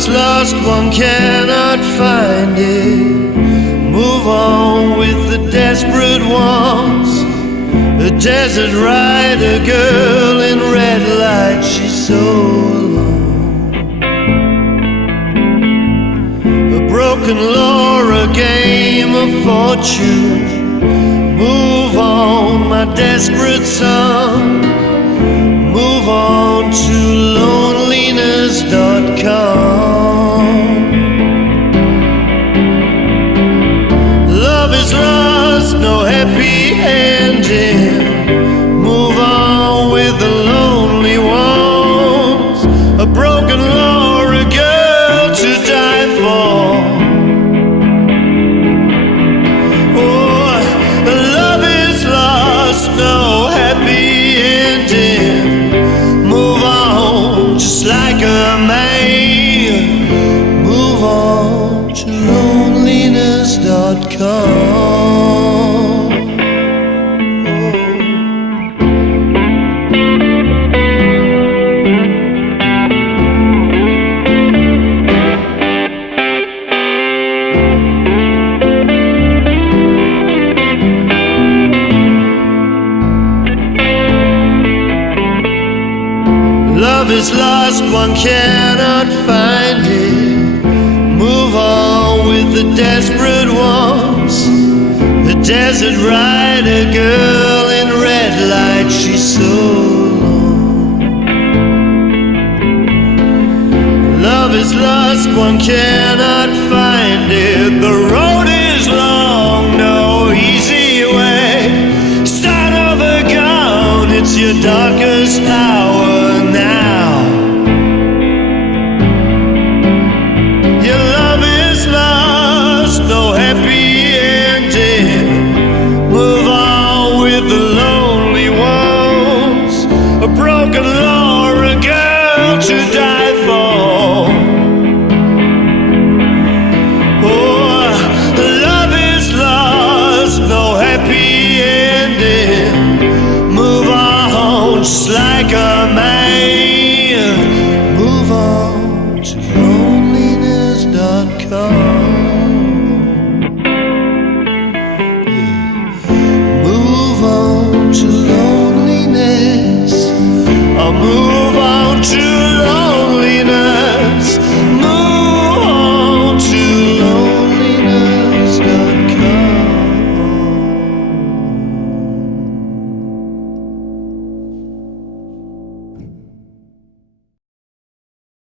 is lost, one cannot find it. Move on with the desperate ones. A desert rider girl in red light, she's so alone. A broken law, a game of fortune. Move on, my desperate son. Move on to loneliness.com. Love is lost, no happy ending. Move on with the lonely ones. A broken law, a girl to die for. Oh, love is lost, no happy ending. Move on, just like a man. Move on to loneliness.com. Love is lost, one cannot find it. Move on with the desperate ones. The desert rider girl in red light, she's so alone. Love is lost, one cannot find it. The road is long, no easy way. Son of a gun, it's your darkest hour now. Your love is lost, no happy ending. Move on with the lonely ones. A broken law, a girl to die for. Oh, love is lost, no happy ending. Move on, just like a man.